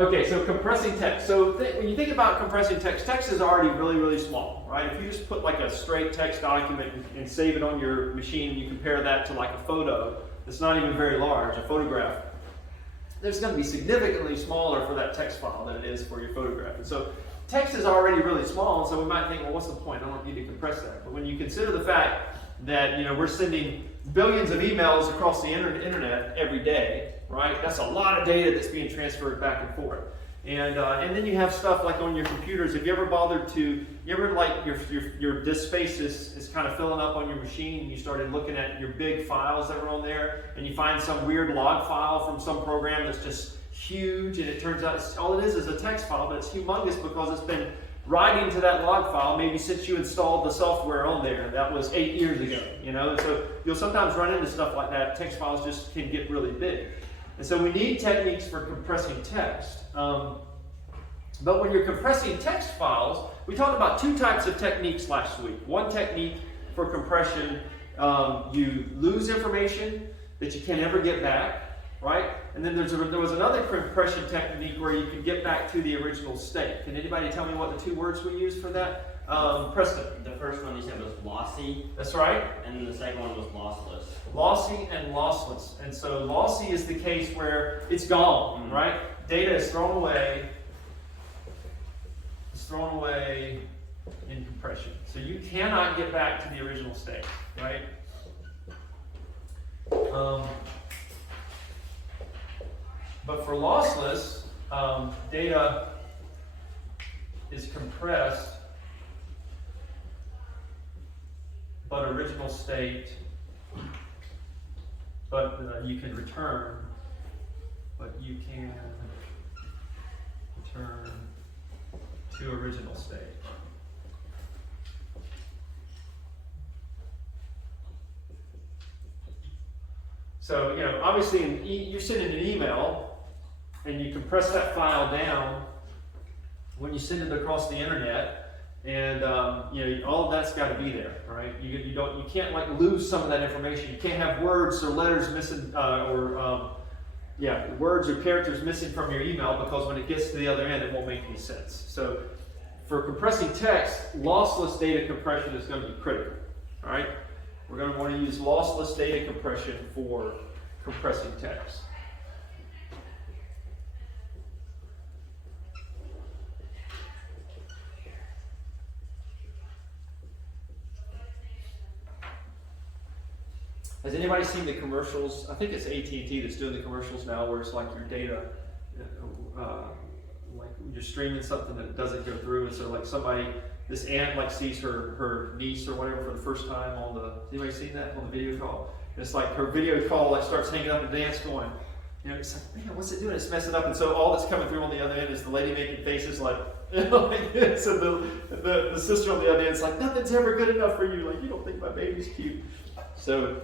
Okay, so compressing text. So when you think about compressing text, text is already really, really small, right? If you just put like a straight text document and save it on your machine, and you compare that to like a photo that's not even very large, a photograph, there's going to be significantly smaller for that text file than it is for your photograph. And so text is already really small, and so we might think, well, what's the point? I don't need to compress that. But when you consider the fact that we're sending billions of emails across the internet every day, right? That's a lot of data that's being transferred back and forth. And then you have stuff like on your computers. Have you ever bothered to, like your disk space is kind of filling up on your machine, and you started looking at your big files that were on there, and you find some weird log file from some program that's just huge, and it turns out all it is a text file, but it's humongous because it's been writing to that log file maybe since you installed the software on there. That was 8 years ago, So you'll sometimes run into stuff like that. Text files just can get really big. And so we need techniques for compressing text. But when you're compressing text files, we talked about two types of techniques last week. One technique for compression, you lose information that you can't ever get back, right? And then there was another compression technique where you can get back to the original state. Can anybody tell me what the two words we used for that? Preston. The first one you said was lossy. That's right. And then the second one was lossless. Lossy and lossless. And so lossy is the case where it's gone, right? Data is thrown away. It's thrown away in compression. So you cannot get back to the original state, right? But for lossless, data is compressed, but original state, but you can return, return to original state. So, obviously you're sending an email and you compress that file down when you send it across the internet, and all of that's got to be there, right? You can't like lose some of that information. You can't have words or letters missing, words or characters missing from your email, because when it gets to the other end, it won't make any sense. So for compressing text, lossless data compression is going to be critical, all right? We're going to want to use lossless data compression for compressing text. Has anybody seen the commercials? I think it's AT&T that's doing the commercials now, where it's like your data, like you're streaming something that doesn't go through, and so like this aunt like sees her niece or whatever for the first time on the. Has anybody seen that on the video call? And it's like her video call like starts hanging up and dance going. It's like, man, what's it doing? It's messing up, and so all that's coming through on the other end is the lady making faces like this, and the sister on the other end is like, nothing's ever good enough for you. Like, you don't think my baby's cute. So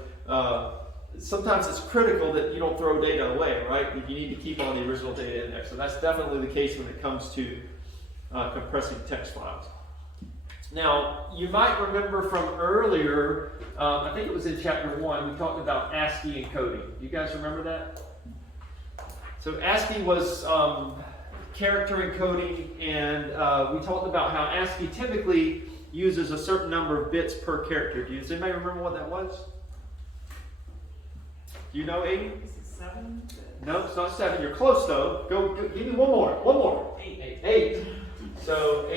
sometimes it's critical that you don't throw data away, right? You need to keep all the original data in there. So that's definitely the case when it comes to compressing text files. Now, you might remember from earlier, I think it was in chapter 1, we talked about ASCII encoding. Do you guys remember that? So ASCII was character encoding, and we talked about how ASCII typically uses a certain number of bits per character. Does anybody remember what that was? Do you know, Aiden? Is it 7? No, it's not 7. You're close though. Go give me one more. 8. So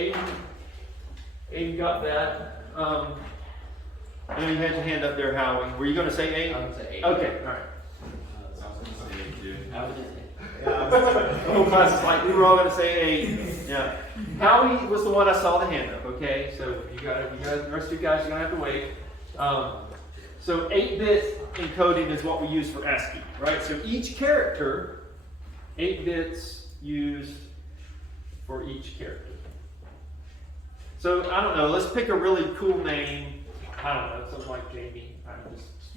Aiden got that. I know you had your hand up there, Howie. Were you going to say 8? I would say 8. Okay, all right. I was going to say 8 too. I would just say The whole class is like, we were all going to say 8. Yeah. Howie was the one I saw the hand up, okay? So you guys, the rest of you guys are going to have to wait. So 8-bit encoding is what we use for ASCII, right? So each character, 8 bits used for each character. So I don't know, let's pick a really cool name. I don't know, something like Jamie.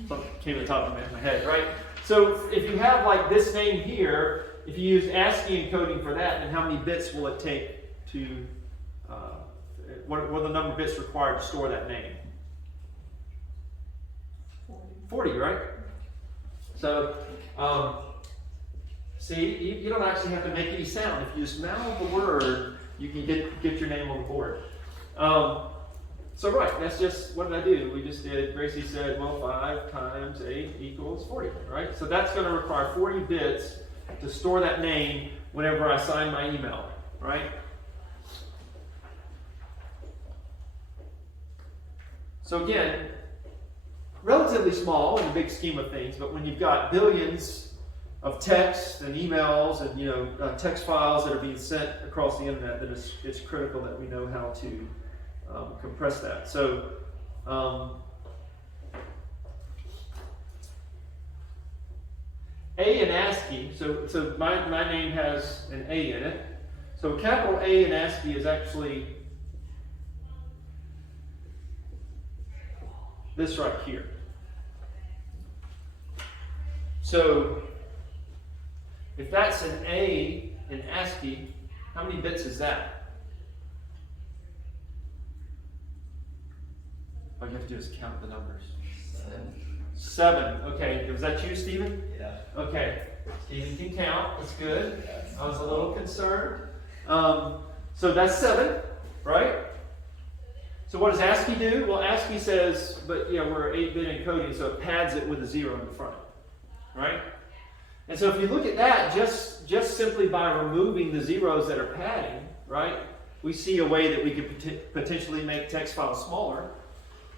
Something came to the top of my head, right? So if you have like this name here, if you use ASCII encoding for that, then how many bits will it take to, what are the number of bits required to store that name? 40, right? So See, you don't actually have to make any sound. If you just mouth the word, you can get your name on the board. So right, that's just, what did I do? We just did, Gracie said, well, 5 times 8 equals 40, right? So that's going to require 40 bits to store that name whenever I sign my email, right? So again, relatively small in the big scheme of things, but when you've got billions of text and emails and text files that are being sent across the internet, then it's critical that we know how to compress that. So A in ASCII, so my name has an A in it. So capital A in ASCII is actually this right here. So if that's an A in ASCII, how many bits is that? All you have to do is count the numbers. 7. Okay, was that you, Stephen? Yeah. Okay, Stephen can count. That's good. I was a little concerned. So that's 7, right? So what does ASCII do? Well, ASCII says, but we're 8-bit encoding, so it pads it with a 0 in the front, right? And so if you look at that, just simply by removing the zeros that are padding, right, we see a way that we could potentially make text files smaller.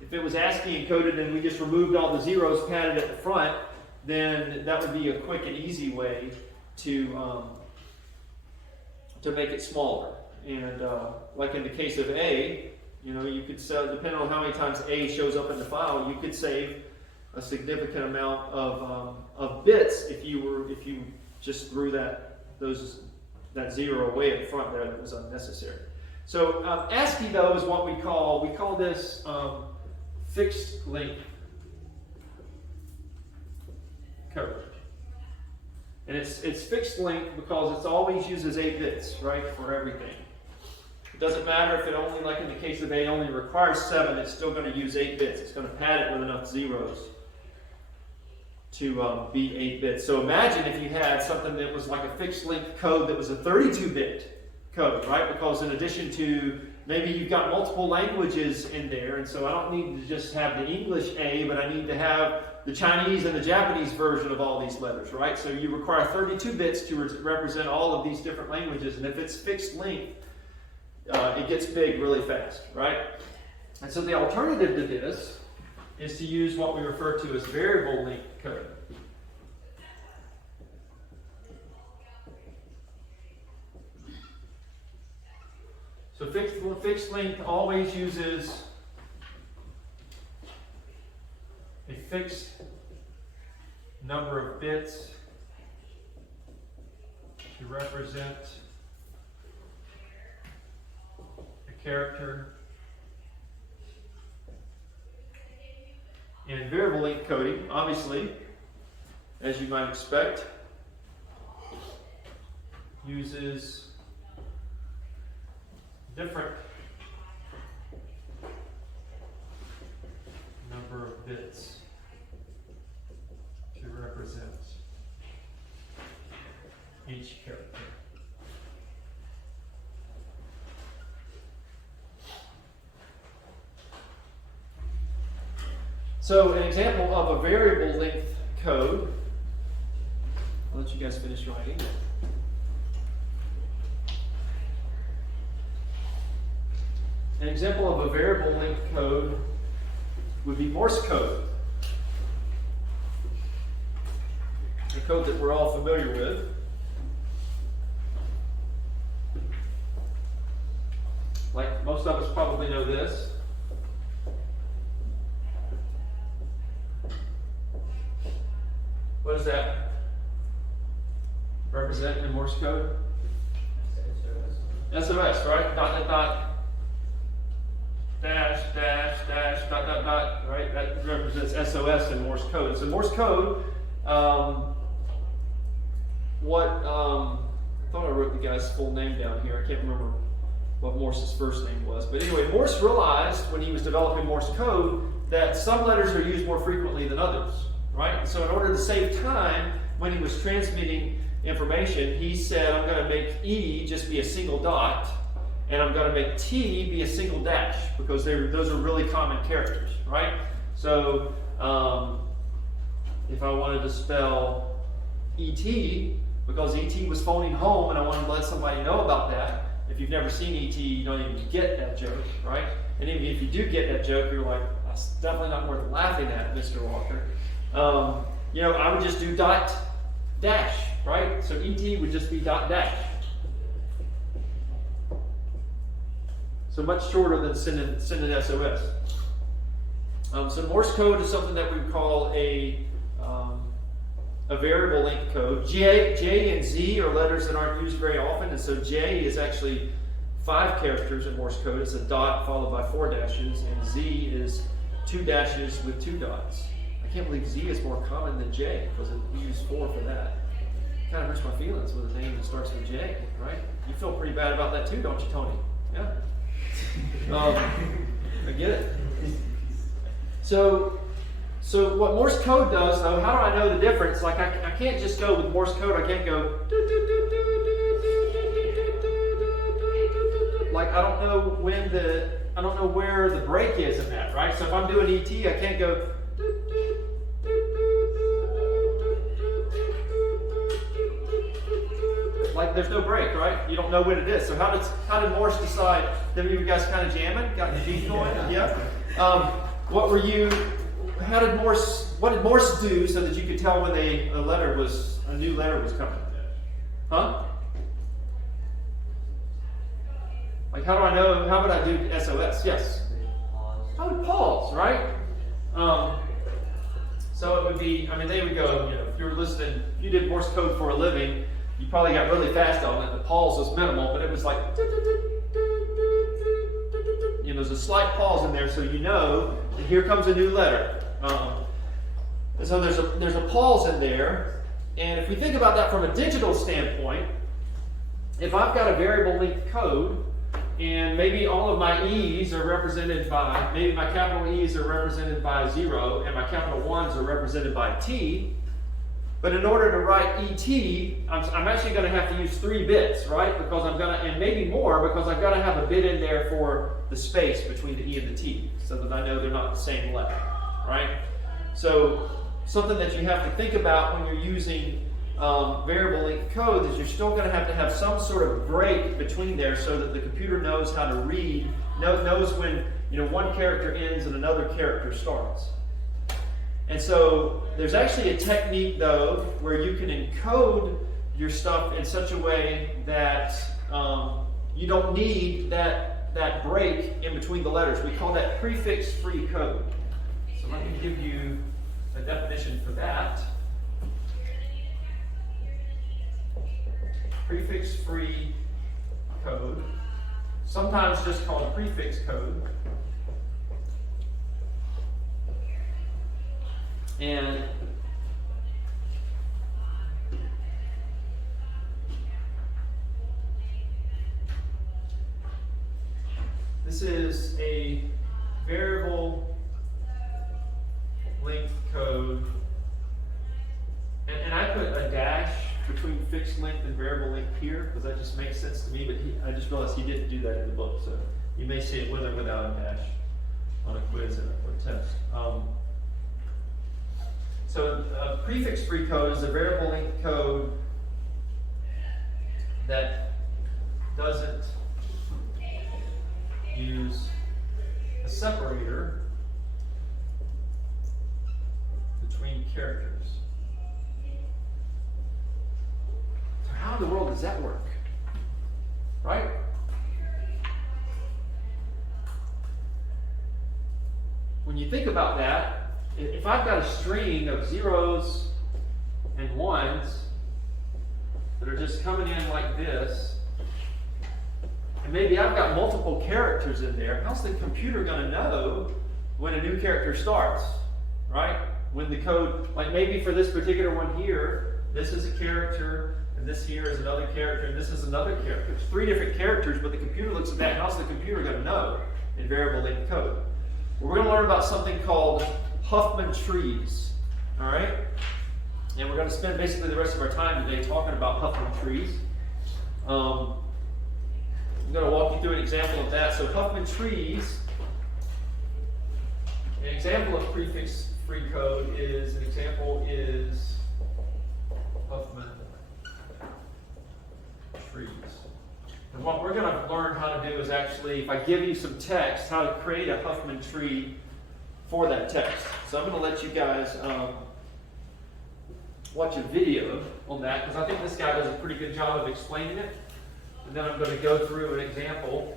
If it was ASCII encoded and we just removed all the zeros padded at the front, then that would be a quick and easy way to make it smaller. And like in the case of A, you could sell, depending on how many times A shows up in the file, you could save a significant amount of bits if you just threw that 0 away at the front there that was unnecessary. So ASCII though is what we call this fixed length code. And it's fixed length because it always uses 8 bits, right, for everything. It doesn't matter if it only, like in the case of A, only requires 7, it's still going to use 8 bits. It's going to pad it with enough zeros to be 8 bits. So imagine if you had something that was like a fixed length code that was a 32-bit code, right? Because in addition to, maybe you've got multiple languages in there, and so I don't need to just have the English A, but I need to have the Chinese and the Japanese version of all these letters, right? So you require 32 bits to represent all of these different languages, and if it's fixed length, it gets big really fast, right? And so the alternative to this is to use what we refer to as variable length code. So fixed length always uses a fixed number of bits to represent a character. In variable length coding, obviously, as you might expect, uses different number of bits to represent each character. So an example of a variable length code, I'll let you guys finish writing. An example of a variable length code would be Morse code. A code that we're all familiar with. Like most of us probably know this. What does that represent in Morse code? SOS, right? Dot, dot, dot. Dash, dash, dash, dot, dot, dot, right? That represents SOS in Morse code. So Morse code, I thought I wrote the guy's full name down here. I can't remember what Morse's first name was. But anyway, Morse realized when he was developing Morse code that some letters are used more frequently than others, right? So in order to save time when he was transmitting information, he said, I'm going to make E just be a single dot, and I'm going to make T be a single dash, because those are really common characters, right? So if I wanted to spell ET, because ET was phoning home and I wanted to let somebody know about that, if you've never seen ET, you don't even get that joke, right? And even if you do get that joke, you're like, that's definitely not worth laughing at, Mr. Walker. You know, I would just do dot dash, right? So ET would just be dot dash. So much shorter than sending SOS. So Morse code is something that we call a variable length code. J and Z are letters that aren't used very often, and so J is actually 5 characters in Morse code. It's a dot followed by 4 dashes, and Z is 2 dashes with 2 dots. I can't believe Z is more common than J, because we use 4 for that. Kind of hurts my feelings with a name that starts with J, right? You feel pretty bad about that too, don't you, Tony? Yeah. I get it. So what Morse code does, though, how do I know the difference? Like I can't just go with Morse code. I can't go like I don't know where the break is in that, right? So if I'm doing ET, I can't go like there's no break, right? You don't know when it is. So how did Morse decide? Then you guys kind of jamming, got your feet going, yeah. What did Morse do so that you could tell when a new letter was coming? Huh? Like how do I know? How would I do SOS? Yes. I would pause, right? So it would be. I mean, they would go. You know, if you were listening, if you did Morse code for a living, you probably got really fast on it. The pause was minimal, but it was like. You know, there's a slight pause in there, so you know that here comes a new letter. And so there's a pause in there, and if we think about that from a digital standpoint, if I've got a variable length code, and maybe all of my E's are represented by, maybe my capital E's are represented by 0, and my capital 1's are represented by T, but in order to write ET, I'm actually going to have to use 3 bits, right? Because and maybe more, because I've got to have a bit in there for the space between the E and the T, so that I know they're not the same letter, right? So something that you have to think about when you're using variable length code is you're still going to have some sort of break between there, so that the computer knows how to read, knows when one character ends and another character starts. And so there's actually a technique, though, where you can encode your stuff in such a way that you don't need that break in between the letters. We call that prefix-free code. So let me give you a definition for that. Prefix-free code, sometimes just called prefix code. And this is a variable length code, and I put a dash between fixed length and variable length here because that just makes sense to me, but I just realized he didn't do that in the book, so you may see it with or without a dash on a quiz or a test. So a prefix-free code is a variable length code that doesn't use a separator between characters. So how in the world does that work? Right? When you think about that, if I've got a string of 0s and 1s that are just coming in like this, and maybe I've got multiple characters in there, how's the computer going to know when a new character starts, right? When the code, like maybe for this particular one here, this is a character, and this here is another character, and this is another character. It's 3 different characters, but the computer looks at that, and how's the computer going to know in variable length code? Well, we're going to learn about something called Huffman trees, all right? And we're going to spend basically the rest of our time today talking about Huffman trees. I'm going to walk you through an example of that. So Huffman trees, an example of prefix-free code is, Huffman trees. And what we're going to learn how to do is actually, if I give you some text, how to create a Huffman tree for that text. So I'm going to let you guys watch a video on that, because I think this guy does a pretty good job of explaining it. And then I'm going to go through an example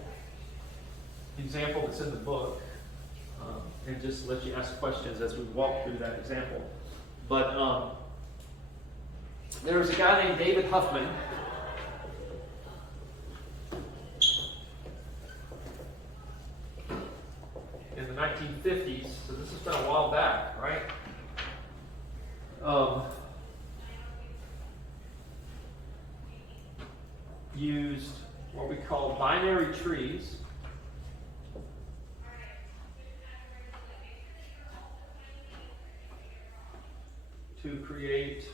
that's in the book, and just let you ask questions as we walk through that example. But there was a guy named David Huffman. In the 1950s, so this has been a while back, right? Used what we call binary trees to create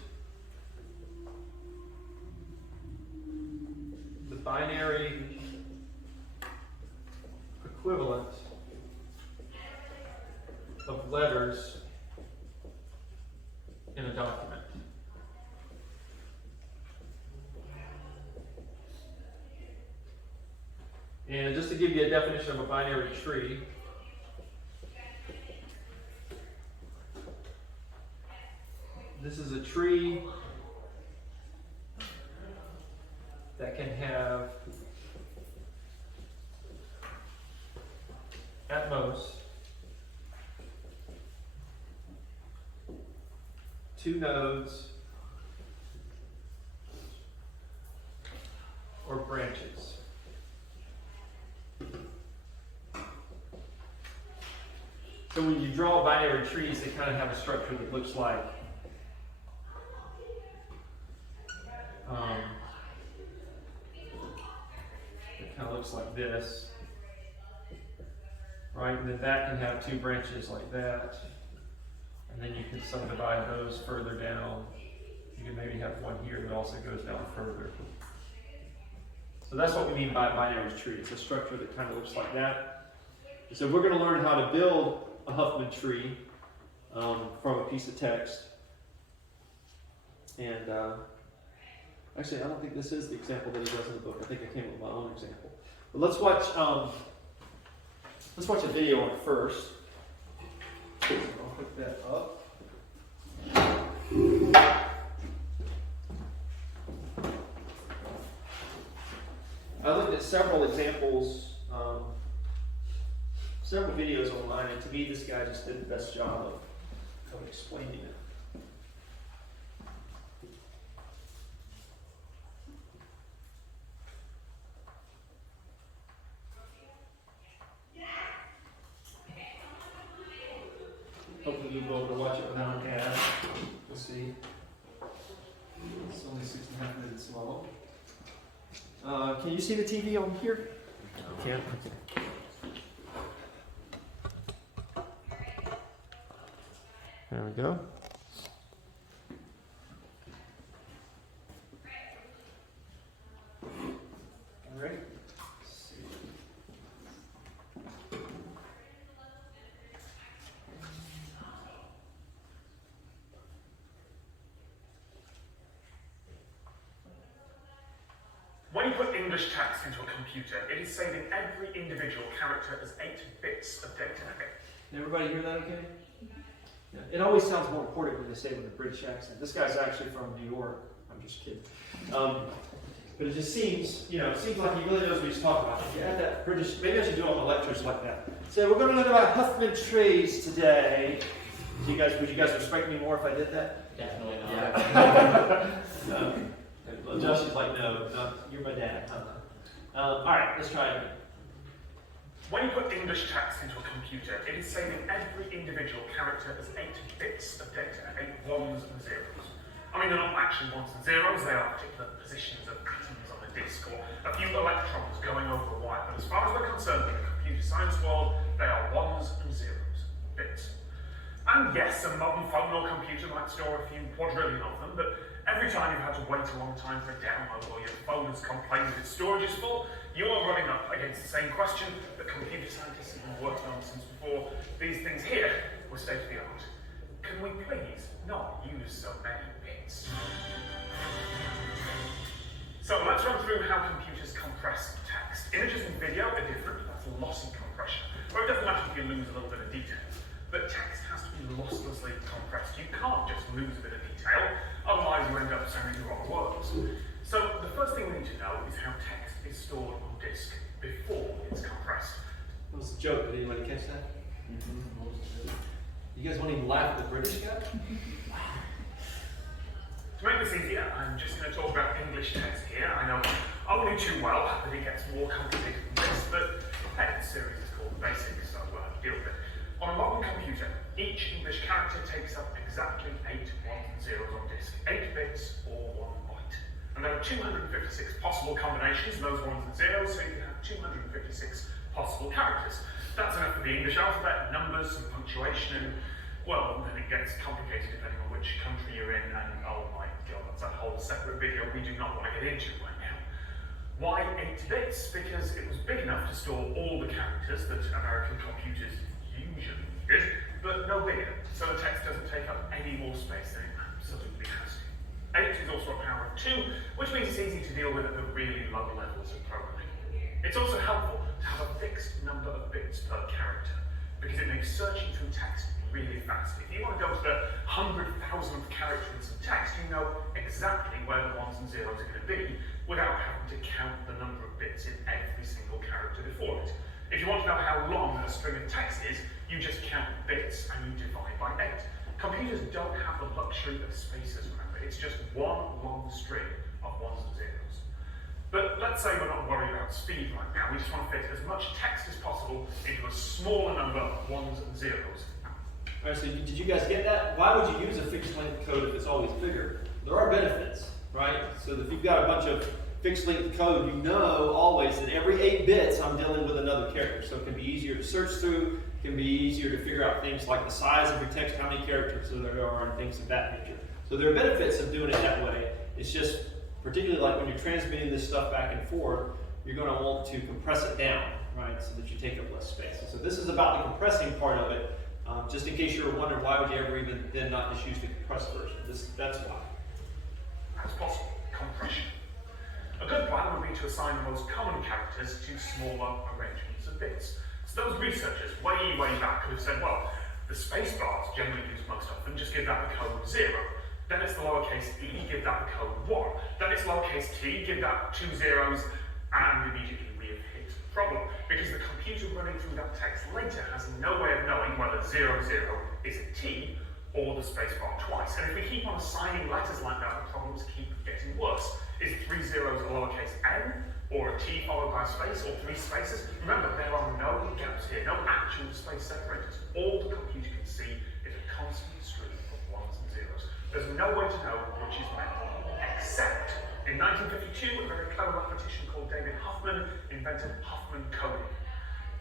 the binary equivalent of letters in a document. And just to give you a definition of a binary tree, this is a tree that can have, at most, 2 nodes or branches. So when you draw binary trees, they kind of have a structure that looks like it kind of looks like this, right? And then that can have 2 branches like that, and then you can subdivide those further down. You can maybe have one here that also goes down further. So that's what we mean by a binary tree. It's a structure that kind of looks like that. So we're going to learn how to build a Huffman tree from a piece of text. And actually, I don't think this is the example that he does in the book. I think I came up with my own example. But let's watch a video on it first. I'll hook that up. I looked at several examples, several videos online, and to me this guy just did the best job of explaining it. Hopefully you'll be able to watch it without an ad. We'll see. It's only 6.5 minutes long. Can you see the TV on here? Can. Okay. There we go. All right. Let's see. When you put English text into a computer, it is saving every individual character as 8 bits of data. Did everybody hear that okay? Yeah. It always sounds more important when they say it with a British accent. This guy's actually from New York. I'm just kidding. But it just seems, it seems like he really knows what he's talking about. If you add that British, maybe I should do all the lectures like that. So we're going to learn about Huffman trees today. Would you guys respect me more if I did that? Definitely not. Yeah. Well, Josh is like, no, you're my dad. All right, let's try it again. When you put English text into a computer, it is saving every individual character as 8 bits of data, 8 ones and zeros. I mean, they're not actually ones and zeros, they are particular positions of atoms on the disk, or a few electrons going over a wire. But as far as we're concerned in the computer science world, they are ones and zeros, bits. And yes, a modern phone or computer might store a few quadrillion of them, but every time you've had to wait a long time for a download or your phone has complained that its storage is full, you are running up against the same question that computer scientists have been working on since before these things here were state of the art. Can we please not use so many bits? So let's run through how computers compress text. Images and video are different, that's lossy compression. Or it doesn't matter if you lose a little bit of detail. But text has to be losslessly compressed. You can't just lose a bit of detail, otherwise you end up sending the wrong words. So the first thing we need to know is how text is stored on disk before it's compressed. That was a joke, did anybody catch that? You guys won't even laugh at the British guy? To make this easier, I'm just going to talk about English text here. I know only too well that it gets more complicated than this, but hey, the series is called Basic, so deal with it. On a modern computer, each English character takes up exactly 8 ones and zeros on disk, 8 bits or 1 byte. And there are 256 possible combinations of those ones and zeros, so you can have 256 possible characters. That's enough for the English alphabet, numbers, and punctuation, and well, then it gets complicated depending on which country you're in, and oh my god, that's a whole separate video we do not want to get into right now. Why 8 bits? Because it was big enough to store all the characters that American computers usually use, but no bigger, so the text doesn't take up any more space than it absolutely has to. 8 is also a power of 2, which means it's easy to deal with at the really low levels of programming. It's also helpful to have a fixed number of bits per character, because it makes searching through text really fast. If you want to go to the 100,000th character in some text, you know exactly where the ones and zeros are going to be without having to count the number of bits in every single character before it. If you want to know how long a string of text is, you just count bits and you divide by 8. Computers don't have the luxury of spaces, remember. It's just one long string of ones and zeros. But let's say we're not worried about speed right now. We just want to fit as much text as possible into a smaller number of ones and zeros. All right, so did you guys get that? Why would you use a fixed length code if it's always bigger? There are benefits, right? So if you've got a bunch of fixed length code, you know always that every 8 bits I'm dealing with another character. So it can be easier to search through, it can be easier to figure out things like the size of your text, how many characters there are, and things of that nature. So there are benefits of doing it that way. It's just, particularly like when you're transmitting this stuff back and forth, you're going to want to compress it down, right, so that you take up less space. So this is about the compressing part of it. Just in case you were wondering why would you ever even then not just use the compressed version. That's why. As possible, compression. A good plan would be to assign the most common characters to smaller arrangements of bits. So those researchers way back could have said, well, the space bar is generally used most often, just give that the code 0. Then it's the lowercase e, give that the code 1. Then it's lowercase t, give that 2 zeros, and immediately we have hit the problem. Because the computer running through that text later has no way of knowing whether 00 is a t or the spacebar twice. And if we keep on assigning letters like that, the problems keep getting worse. Is 3 zeros a lowercase n, or a t followed by a space, or 3 spaces? Remember, there are no gaps here, no actual space separators. All the computer can see is a constant stream of ones and zeros. There's no way to know which is meant, except in 1952, a very clever mathematician called David Huffman invented Huffman coding.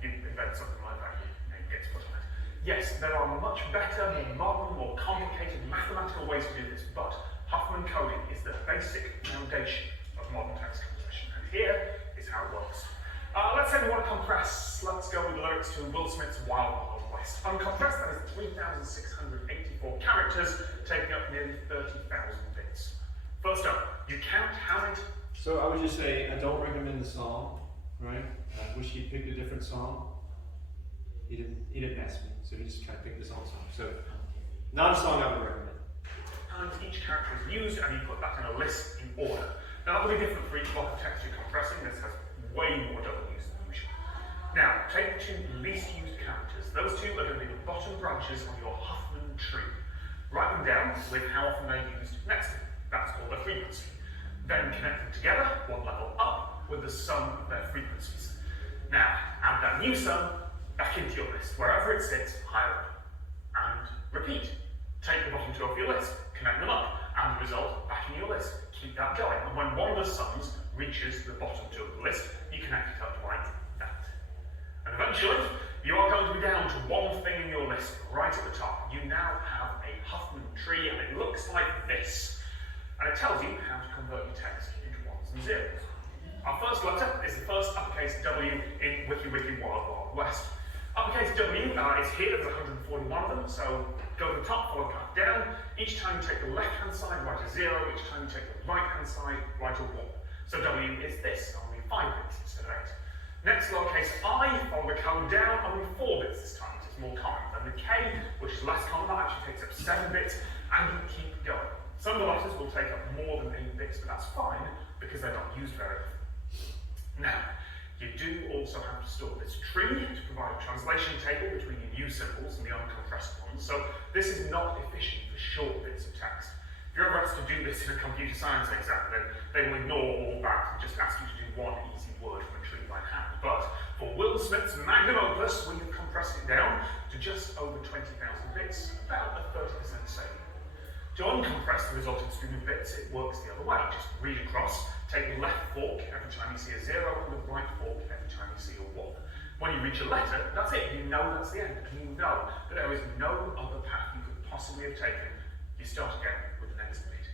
You invent something like that, your name gets put on it. Yes, there are much better, more modern, more complicated mathematical ways to do this, but Huffman coding is the basic foundation of modern text compression, and here is how it works. Let's say we want to compress. Let's go with the lyrics to Will Smith's Wild Wild West. Uncompressed, that is 3,684 characters, taking up nearly 30,000 bits. First up, you count how many. So I would just say, I don't recommend the song, right? I wish he'd picked a different song. He didn't ask me, so he just kind of picked his own song. So, not a song I would recommend. Times each character is used, and you put that in a list in order. Now that will be different for each block of text you're compressing. This has way more W's than usual. Now, take the 2 least used characters. Those 2 are going to be the bottom branches of your Huffman tree. Write them down with how often they're used next to them. That's called their frequency. Then connect them together, one level up, with the sum of their frequencies. Now, add that new sum back into your list, wherever it sits, higher up. And repeat. Take the bottom 2 off your list, connect them up, and the result back in your list. Keep that going, and when one of the sums reaches the bottom 2 of the list, you connect it up like that. And eventually, you are going to be down to one thing in your list right at the top. You now have a Huffman tree, and it looks like this. And it tells you how to convert your text into ones and zeros. Our first letter is the first uppercase W in Wiki Wild Wild West. Uppercase W is here, there's 141 of them, so go to the top, follow the path down. Each time you take the left-hand side, write a 0. Each time you take the right-hand side, write a 1. So W is this, only 5 bits instead of 8. Next, lowercase I, follow the code down, only 4 bits this time, it's more common. Then the K, which is less common, that actually takes up 7 bits, and you keep going. Some of the letters will take up more than 8 bits, but that's fine, because they're not used very often. Now, you do also have to store this tree to provide a translation table between your new symbols and the uncompressed ones, so this is not efficient for short bits of text. If you're ever asked to do this in a computer science exam, then they will ignore all that and just ask you to do one easy word from a tree by hand. But for Will Smith's magnum opus, we have compressed it down to just over 20,000 bits, about a 30% saving. To uncompress the resulting stream of bits, it works the other way. Just read across, take the left fork every time you see a 0, and the right fork every time you see a 1. When you reach a letter, that's it. You know that's the end, and you know that there is no other path you could possibly have taken. You start again with the next bit.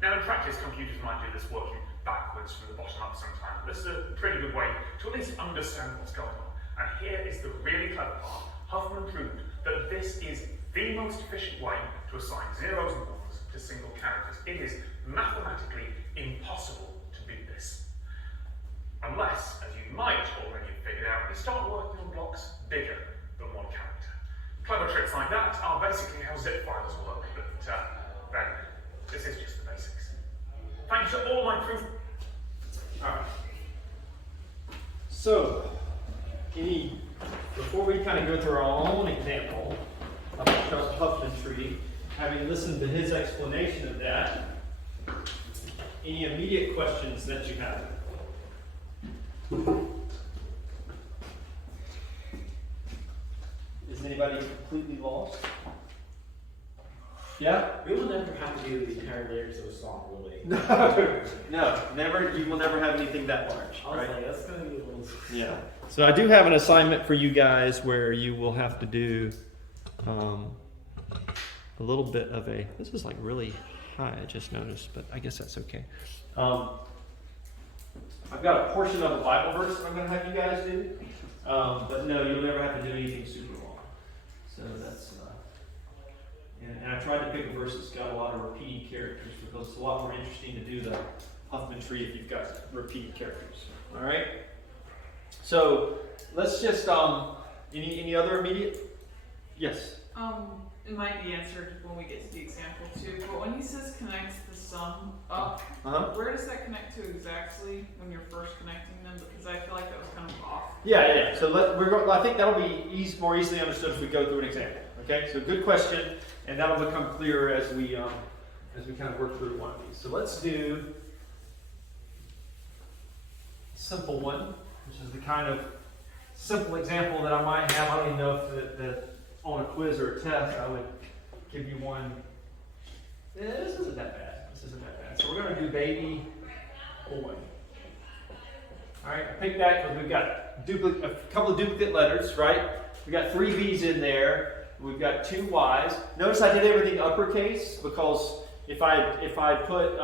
Now, in practice, computers might do this working backwards from the bottom up sometimes, but this is a pretty good way to at least understand what's going on. And here is the really clever part. Huffman proved that this is the most efficient way to assign zeros and ones to single characters. It is mathematically impossible to beat this. Unless, as you might already have figured out, you start working on blocks bigger than one character. Clever tricks like that are basically how zip files work, but then this is just the basics. Thank you to all my proof. Alright. So, before we kind of go through our own example of the Huffman tree, having listened to his explanation of that, any immediate questions that you have? Is anybody completely lost? Yeah? We will never have to do the entire lyrics of a song, will we? No, never. You will never have anything that large. I was Right? like, that's gonna be a little. Yeah. So I do have an assignment for you guys where you will have to do a little bit of a. This is like really high. I just noticed, but I guess that's okay. I've got a portion of a Bible verse that I'm going to have you guys do, but no, you'll never have to do anything super long. So that's. And I tried to pick a verse that's got a lot of repeating characters because it's a lot more interesting to do the Huffman tree if you've got repeating characters. All right. So let's just any other immediate? Yes. It might be answered when we get to the example too. But when he says connects the sum up, where does that connect to exactly when you're first connecting them? Because I feel like that was kind of off. Yeah. So I think that'll be more easily understood if we go through an example. Okay. So good question, and that'll become clearer as we kind of work through one of these. So let's do a simple one, which is the kind of simple example that I might have. I don't even know if that on a quiz or a test I would give you one. Yeah, this isn't that bad. So we're going to do baby boy. All right, I picked that because we've got a couple of duplicate letters, right? We got 3 V's in there. We've got 2 Y's. Notice I did everything uppercase because if I put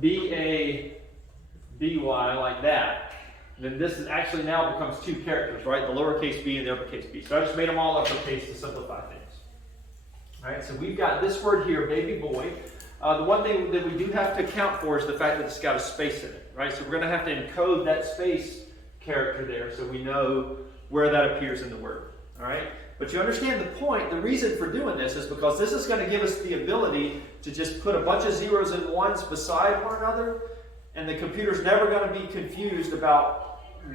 B-A B-Y like that, then this is actually now becomes 2 characters, right? The lowercase b and the uppercase b. So I just made them all uppercase to simplify things. All right, so we've got this word here, baby boy. The one thing that we do have to account for is the fact that it's got a space in it, right? So we're going to have to encode that space character there so we know where that appears in the word, all right? But you understand the point, the reason for doing this is because this is going to give us the ability to just put a bunch of zeros and ones beside one another, and the computer's never going to be confused about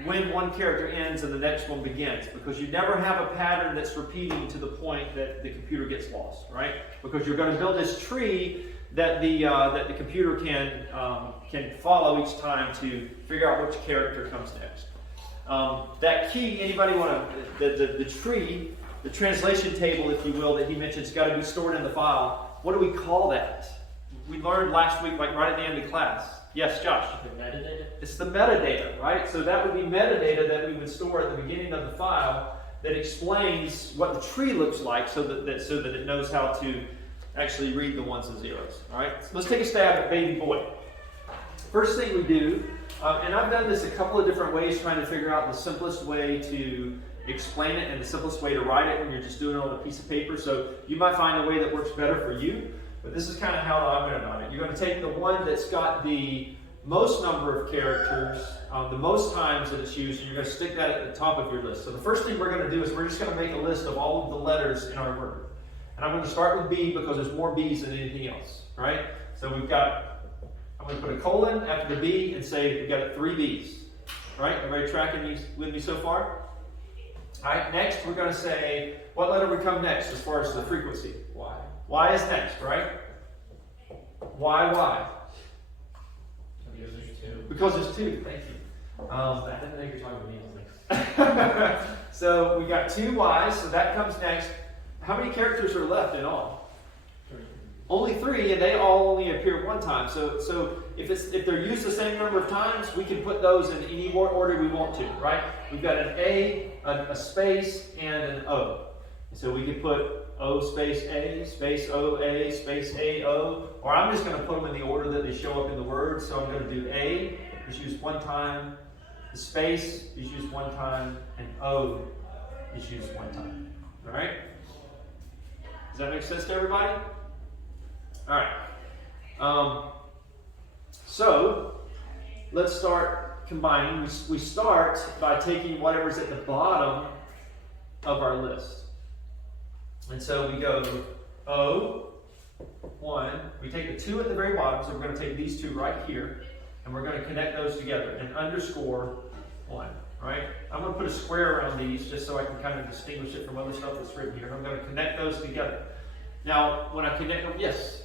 when one character ends and the next one begins, because you never have a pattern that's repeating to the point that the computer gets lost, right? Because you're going to build this tree that the computer can follow each time to figure out which character comes next. That key, anybody want to, the tree, the translation table, if you will, that he mentioned, has got to be stored in the file. What do we call that? We learned last week, like right at the end of class. Yes, Josh? The metadata? It's the metadata, right? So that would be metadata that we would store at the beginning of the file that explains what the tree looks like so that it knows how to actually read the ones and zeros. All right, so let's take a stab at baby boy. First thing we do, and I've done this a couple of different ways trying to figure out the simplest way to explain it and the simplest way to write it when you're just doing it on a piece of paper. So you might find a way that works better for you, but this is kind of how I'm going about it. You're going to take the one that's got the most number of characters, the most times that it's used, and you're going to stick that at the top of your list. So the first thing we're going to do is we're just going to make a list of all of the letters in our word. And I'm going to start with B because there's more B's than anything else, right? So I'm going to put a colon after the B and say we've got 3 B's, right? Everybody tracking with me so far? All right, next we're going to say, what letter would come next as far as the frequency? Y. Y is next, right? Y. Because there's 2. Because there's 2, thank you. I didn't think you're talking about me. I was like, So we got 2 Y's, so that comes next. How many characters are left in all? 3. Only 3, and they all only appear one time. So if they're used the same number of times, we can put those in any order we want to, right? We've got an A, a space, and an O. So we could put O space A, space O, A, space A, O, or I'm just going to put them in the order that they show up in the word. So I'm going to do A is used 1 time, the space is used 1 time, and O is used 1 time. All right? Does that make sense to everybody? All right. So let's start combining. We start by taking whatever's at the bottom of our list. And so we go O, 1. We take the 2 at the very bottom, so we're going to take these 2 right here, and we're going to connect those together and underscore 1. Right? I'm going to put a square around these just so I can kind of distinguish it from other stuff that's written here. I'm going to connect those together. Now, when I connect them, yes?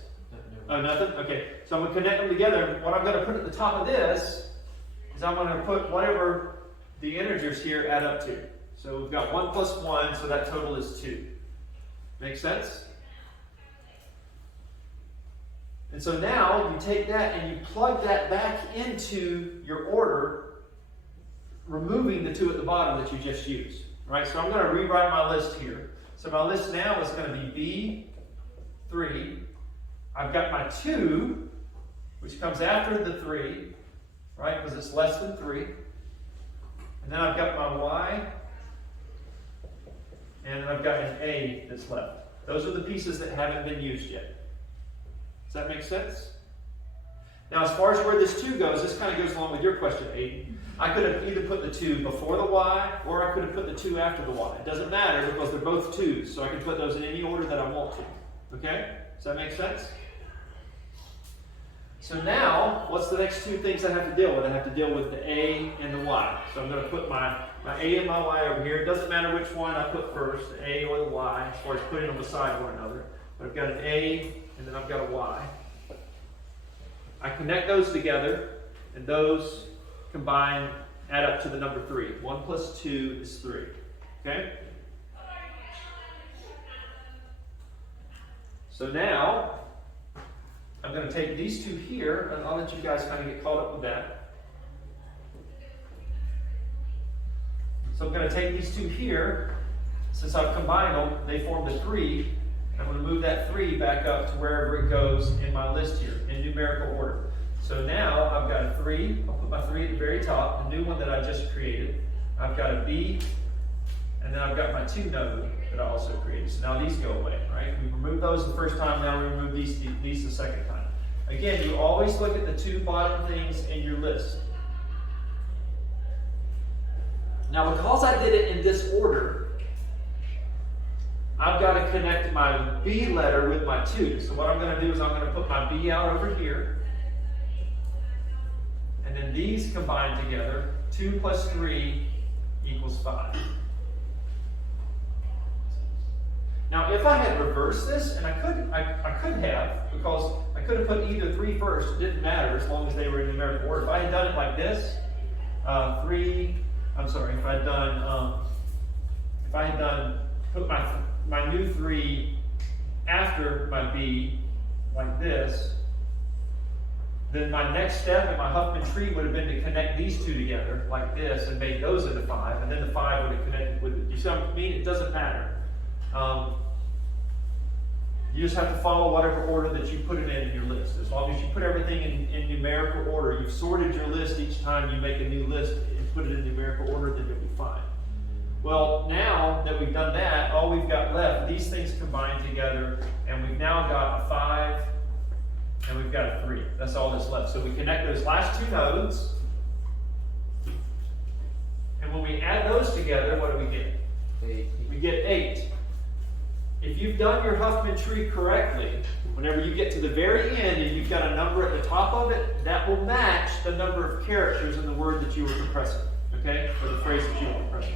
Oh, nothing? Okay. So I'm going to connect them together. What I'm going to put at the top of this is I'm going to put whatever the integers here add up to. So we've got 1 plus 1, so that total is 2. Make sense? And so now you take that and you plug that back into your order, removing the 2 at the bottom that you just used. Right? So I'm going to rewrite my list here. So my list now is going to be B3. I've got my 2, which comes after the 3, right? Because it's less than 3. And then I've got my Y, and I've got an A that's left. Those are the pieces that haven't been used yet. Does that make sense? Now, as far as where this 2 goes, this kind of goes along with your question, Aiden. I could have either put the 2 before the Y, or I could have put the 2 after the Y. It doesn't matter because they're both 2s, so I can put those in any order that I want to. Okay? Does that make sense? So now, what's the next 2 things I have to deal with? I have to deal with the A and the Y. So I'm going to put my A and my Y over here. It doesn't matter which one I put first, the A or the Y, as far as putting them beside one another. But I've got an A, and then I've got a Y. I connect those together, and those combined add up to the number 3. 1 plus 2 is 3. Okay? So now, I'm going to take these 2 here, and I'll let you guys kind of get caught up with that. So I'm going to take these 2 here. Since I've combined them, they formed a 3. I'm going to move that 3 back up to wherever it goes in my list here, in numerical order. So now I've got a 3. I'll put my 3 at the very top, the new one that I just created. I've got a B, and then I've got my 2 node that I also created. So now these go away, right? We removed those the first time, now we remove these the second time. Again, you always look at the 2 bottom things in your list. Now, because I did it in this order, I've got to connect my B letter with my 2. So what I'm going to do is I'm going to put my B out over here. And then these combine together. 2 plus 3 equals 5. Now, if I had reversed this, and I could have, because I could have put either 3 first, it didn't matter as long as they were in numerical order. If I had done it like this, put my new 3 after my B, like this, then my next step in my Huffman tree would have been to connect these two together like this and made those into 5, and then the 5 would have connected with it. You see what I mean? It doesn't matter. You just have to follow whatever order that you put it in your list. As long as you put everything in numerical order, you've sorted your list each time you make a new list and put it in numerical order, then you'll be fine. Well, now that we've done that, all we've got left, these things combine together, and we've now got a 5, and we've got a 3. That's all that's left. So we connect those last 2 nodes, and when we add those together, what do we get? 8. We get 8. If you've done your Huffman tree correctly, whenever you get to the very end and you've got a number at the top of it, that will match the number of characters in the word that you were compressing, okay? Or the phrase that you were compressing.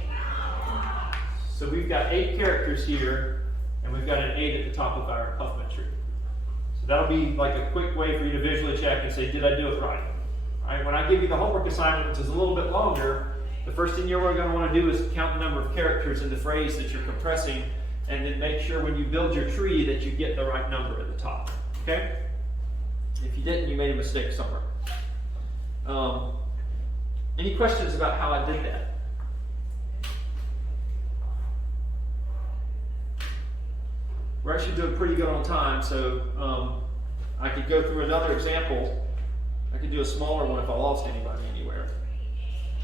So we've got 8 characters here, and we've got an 8 at the top of our Huffman tree. So that'll be like a quick way for you to visually check and say, did I do it right? All right, when I give you the homework assignment, which is a little bit longer, the first thing you're going to want to do is count the number of characters in the phrase that you're compressing, and then make sure when you build your tree that you get the right number at the top, okay? If you didn't, you made a mistake somewhere. Any questions about how I did that? We're actually doing pretty good on time, so I could go through another example. I could do a smaller one if I lost anybody anywhere.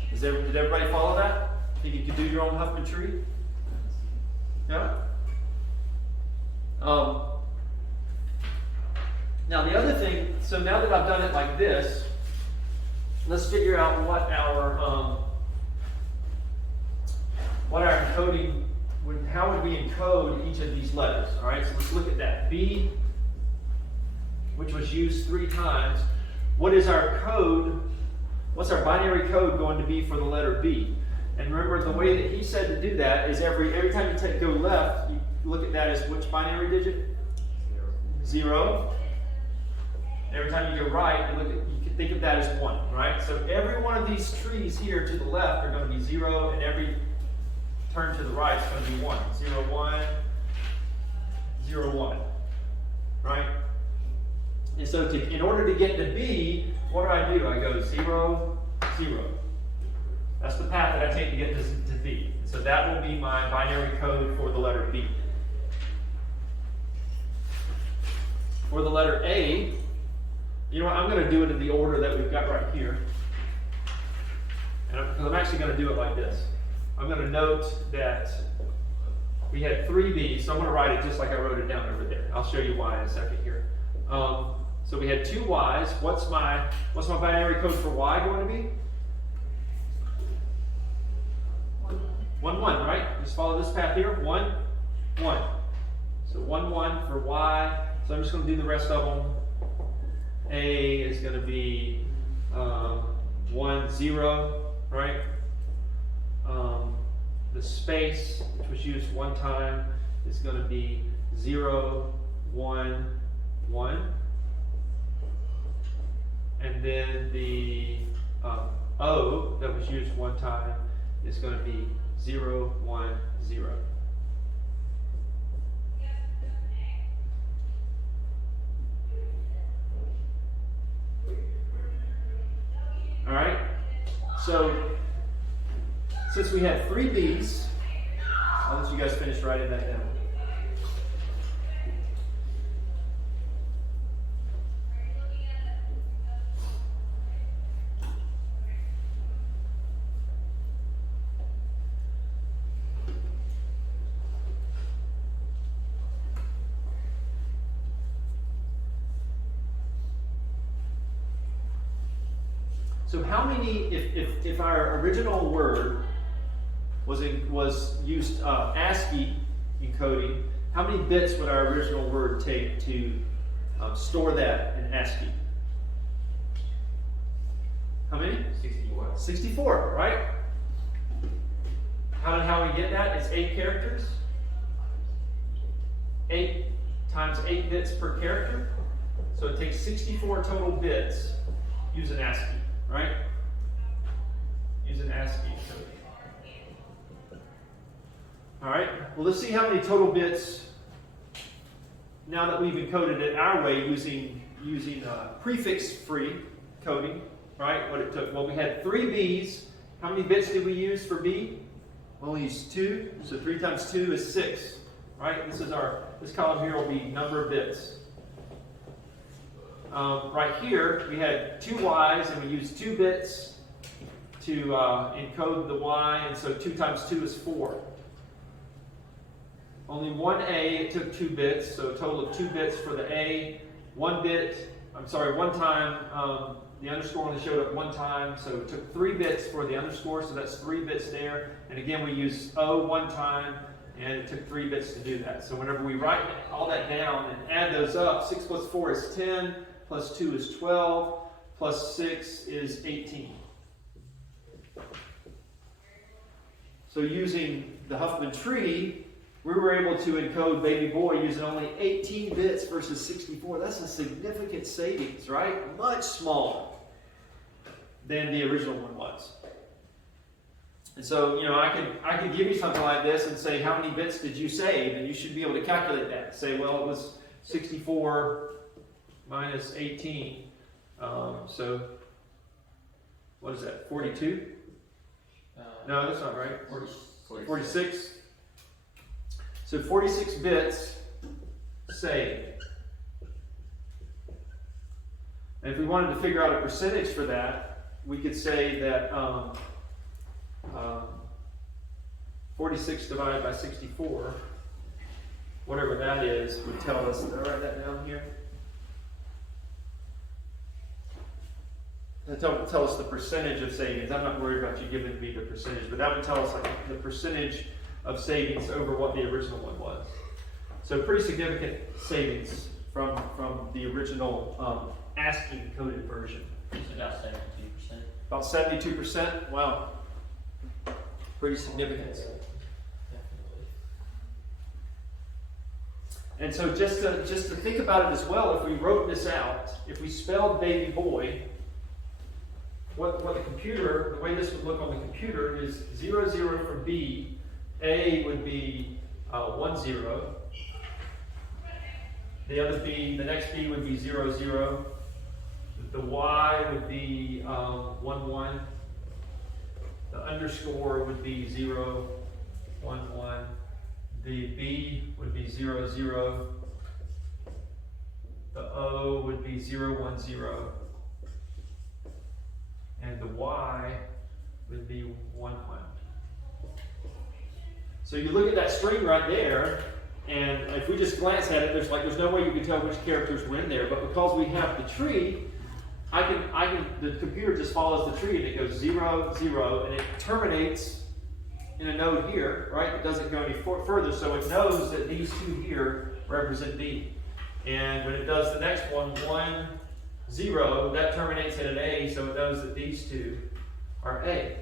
Did everybody follow that? Think you could do your own Huffman tree? Yeah? Now the other thing, so now that I've done it like this, let's figure out what our encoding, how would we encode each of these letters? All right, so let's look at that. B, which was used 3 times. What is our code? What's our binary code going to be for the letter B? And remember, the way that he said to do that is every time you go left, you look at that as which binary digit? 0. Every time you go right, you can think of that as 1, right? So every one of these trees here to the left are going to be 0, and every turn to the right is going to be 1. 0, 1, 0, 1, right? And so in order to get to B, what do? I go 0, 0. That's the path that I take to get to B. So that will be my binary code for the letter B. For the letter A, you know what, I'm going to do it in the order that we've got right here. And I'm actually going to do it like this. I'm going to note that we had 3 B's, so I'm going to write it just like I wrote it down over there. I'll show you why in a second here. So we had 2 Y's. What's my binary code for Y going to be? 1, 1, right? Just follow this path here. 1, 1. So 1, 1 for Y. So I'm just going to do the rest of them. A is going to be 1, 0, right? The space, which was used 1 time, is going to be 0, 1, 1. And then the O that was used 1 time is going to be 0, 1, 0. All right. So since we had 3 B's, I'll let you guys finish writing that down. So how many, if our original word was used ASCII encoding, how many bits would our original word take to store that in ASCII? How many? 64. 64, right? How we get that? It's 8 characters. 8 times 8 bits per character. So it takes 64 total bits using ASCII. Right? Using ASCII code. All right. Well, let's see how many total bits, now that we've encoded it our way using using prefix-free coding, right? What it took. Well, we had 3 B's. How many bits did we use for B? We only used 2. So 3 times 2 is 6, right? This column here will be number of bits. Right here, we had 2 Y's, and we used 2 bits to encode the Y, and so 2 times 2 is 4. Only 1 A, it took 2 bits, so a total of 2 bits for the A. 1 time, the underscore only showed up 1 time, so it took 3 bits for the underscore, so that's 3 bits there. And again, we used O 1 time, and it took 3 bits to do that. So whenever we write all that down and add those up, 6 plus 4 is 10, plus 2 is 12, plus 6 is 18. So using the Huffman tree, we were able to encode baby boy using only 18 bits versus 64. That's a significant savings, right? Much smaller than the original one was. And so, you know, I could give you something like this and say, how many bits did you save? And you should be able to calculate that. Say, well, it was 64 minus 18. So, what is that, 42? No, that's not right. 46. So 46 bits saved. And if we wanted to figure out a percentage for that, we could say that 46 divided by 64, whatever that is, would tell us. Did I write that down here? That'll tell us the percentage of savings. I'm not worried about you giving me the percentage, but that would tell us like the percentage of savings over what the original one was. So pretty significant savings from the original ASCII coded version. It's about 72%. About 72%. Wow, pretty significant. Definitely. And so just to think about it as well, if we wrote this out, if we spelled baby boy, what the computer, the way this would look on the computer is 0, 0 for B. A would be 1, 0. The next B would be 0, 0. The Y would be 1, 1. The underscore would be 0, 1, 1. The B would be 0, 0. The O would be 0, 1, 0. And the Y would be 1, 1. So you look at that string right there, and if we just glance at it, there's no way you can tell which characters were in there. But because we have the tree, the computer just follows the tree, and it goes 0, 0, and it terminates in a node here, right? It doesn't go any further, so it knows that these 2 here represent B. And when it does the next one, 1, 0, that terminates in an A, so it knows that these 2 are A.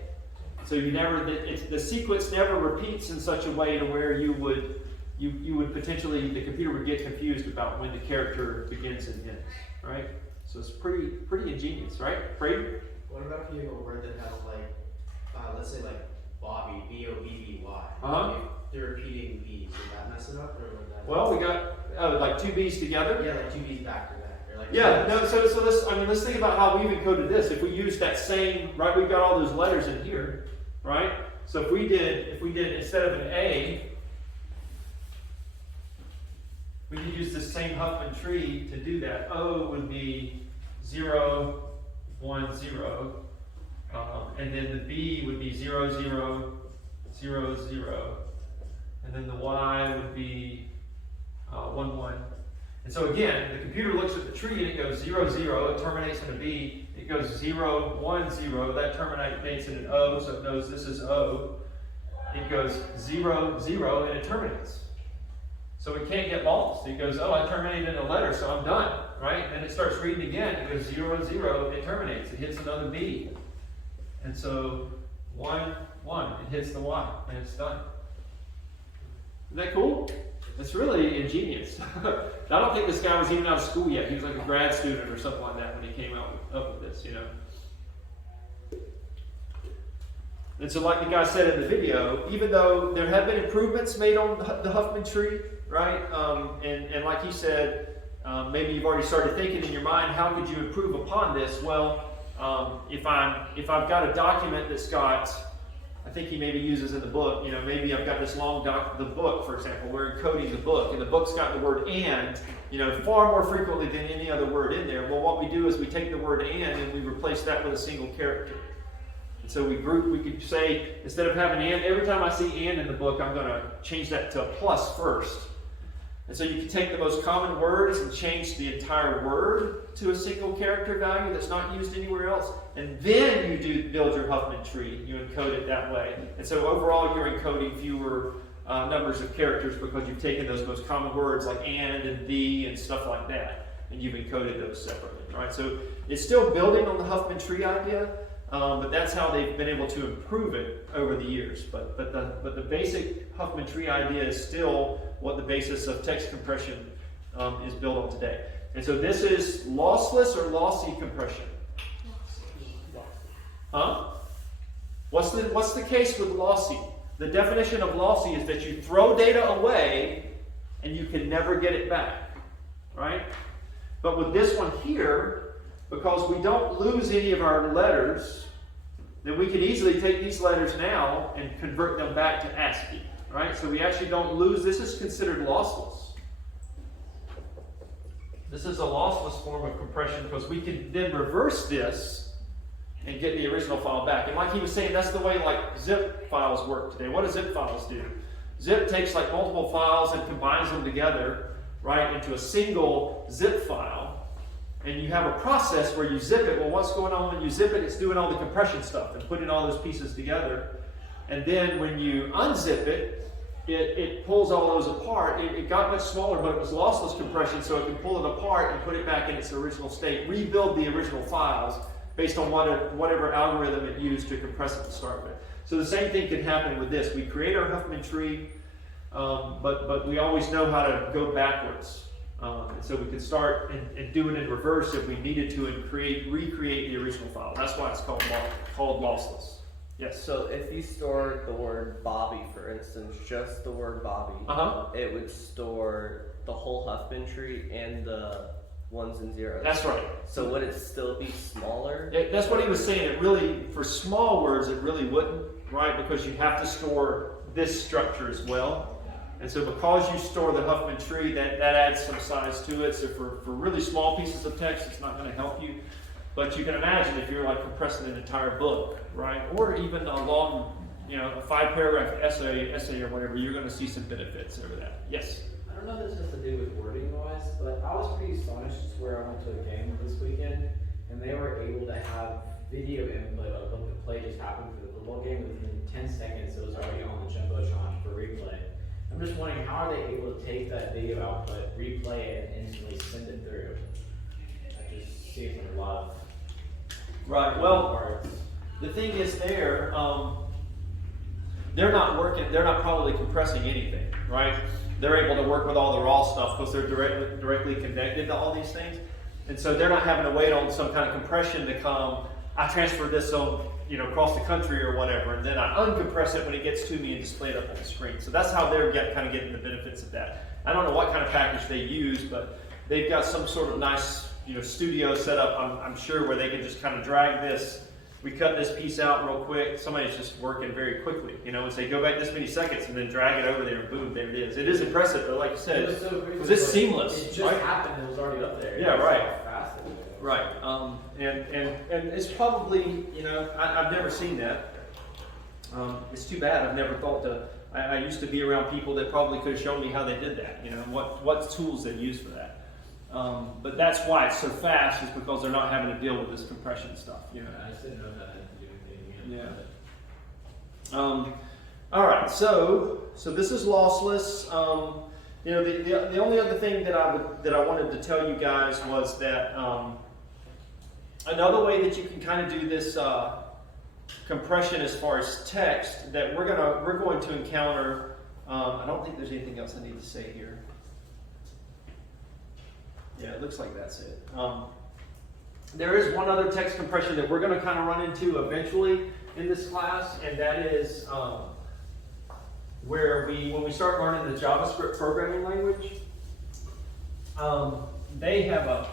So the sequence never repeats in such a way to where you would potentially, the computer would get confused about when the character begins and ends, right? So it's pretty ingenious, right? Brady? What about if you have a word that has like, let's say like Bobby, B-O-B-B-Y. Uh-huh. If they're repeating B's, would that mess it up, or would that? Well, we got like 2 B's together. Yeah, like 2 B's back to back. Or like Yeah, no, so let's think about how we've encoded this. If we use that same, right, we've got all those letters in here, right? So if we did instead of an A, we could use the same Huffman tree to do that. O would be 0, 1, 0. And then the B would be 0, 0, 0, 0. And then the Y would be 1, 1. And so again, the computer looks at the tree and it goes 0, 0, it terminates in a B. It goes 0, 1, 0, that terminates in an O, so it knows this is O. It goes 0, 0, and it terminates. So it can't get lost. It goes, oh, I terminated a letter, so I'm done, right? And it starts reading again. It goes 0, 0, it terminates. It hits another B. And so 1, 1, it hits the Y, and it's done. Isn't that cool? It's really ingenious. I don't think this guy was even out of school yet. He was like a grad student or something like that when he came up with this, you know. And so like the guy said in the video, even though there have been improvements made on the Huffman tree, right? And like he said, maybe you've already started thinking in your mind, how could you improve upon this? Well, if I've got a document that's got, I think he maybe uses in the book, maybe I've got this long the book, for example, we're encoding the book, and the book's got the word and, far more frequently than any other word in there. Well, what we do is we take the word and we replace that with a single character. And so we could say, instead of having and, every time I see and in the book, I'm going to change that to a plus first. And so you can take the most common words and change the entire word to a single character value that's not used anywhere else. And then you build your Huffman tree. You encode it that way. And so overall, you're encoding fewer numbers of characters because you've taken those most common words like and the and stuff like that, and you've encoded those separately. Right? So it's still building on the Huffman tree idea, but that's how they've been able to improve it over the years. But the basic Huffman tree idea is still what the basis of text compression is built on today. And so this is lossless or lossy compression. Huh? What's the case with lossy? The definition of lossy is that you throw data away and you can never get it back. Right? But with this one here, because we don't lose any of our letters, then we can easily take these letters now and convert them back to ASCII. Right? So we actually don't lose. This is considered lossless. This is a lossless form of compression because we can then reverse this and get the original file back. And like he was saying, that's the way like zip files work today. What do zip files do? Zip takes like multiple files and combines them together, right, into a single zip file. And you have a process where you zip it. Well, what's going on when you zip it? It's doing all the compression stuff and putting all those pieces together. And then when you unzip it, it pulls all those apart. It got much smaller, but it was lossless compression, so it can pull it apart and put it back in its original state, rebuild the original files based on whatever algorithm it used to compress it to start with. So the same thing can happen with this. We create our Huffman tree, but we always know how to go backwards. And so we can start and do it in reverse if we needed to and recreate the original file. That's why it's called lossless. Yes. So if you store the word Bobby, for instance, just the word Bobby, it would store the whole Huffman tree and the ones and zeros. That's right. So would it still be smaller? That's what he was saying. It really, for small words, it really wouldn't, right? Because you have to store this structure as well. And so because you store the Huffman tree, that adds some size to it. So for really small pieces of text, it's not going to help you. But you can imagine if you're like compressing an entire book, right? Or even a long, a 5-paragraph essay or whatever, you're going to see some benefits over that. Yes? I don't know if this has to do with wording wise, but I was pretty astonished where I went to a game this weekend and they were able to have video input of the play just happened for the football game within 10 seconds. It was already on the Jumbotron for replay. I'm just wondering, how are they able to take that video output, replay it, and instantly send it through? That just seems like a lot of right. Well, the thing is they're not probably compressing anything, right? They're able to work with all the raw stuff because they're directly connected to all these things. And so they're not having to wait on some kind of compression to come. I transfer this on, across the country or whatever, and then I uncompress it when it gets to me and display it up on the screen. So that's how they're kind of getting the benefits of that. I don't know what kind of package they use, but they've got some sort of nice, studio set up, I'm sure, where they can just kind of drag this. We cut this piece out real quick. Somebody's just working very quickly, and say go back this many seconds and then drag it over there and boom, there it is. It is impressive, but like you said, because it's seamless. It just happened. It was already up there. Yeah, right. Fast it was. Right. And it's probably, I've never seen that. It's too bad. I've never thought to. I used to be around people that probably could have shown me how they did that. What tools they use for that. But that's why it's so fast, is because they're not having to deal with this compression stuff. I just didn't know that had to do anything. Yeah. All right. So this is lossless. The only other thing that I wanted to tell you guys was that another way that you can kind of do this compression as far as text that we're going to encounter. I don't think there's anything else I need to say here. Yeah, it looks like that's it. There is one other text compression that we're going to kind of run into eventually in this class, and that is where when we start learning the JavaScript programming language, they have a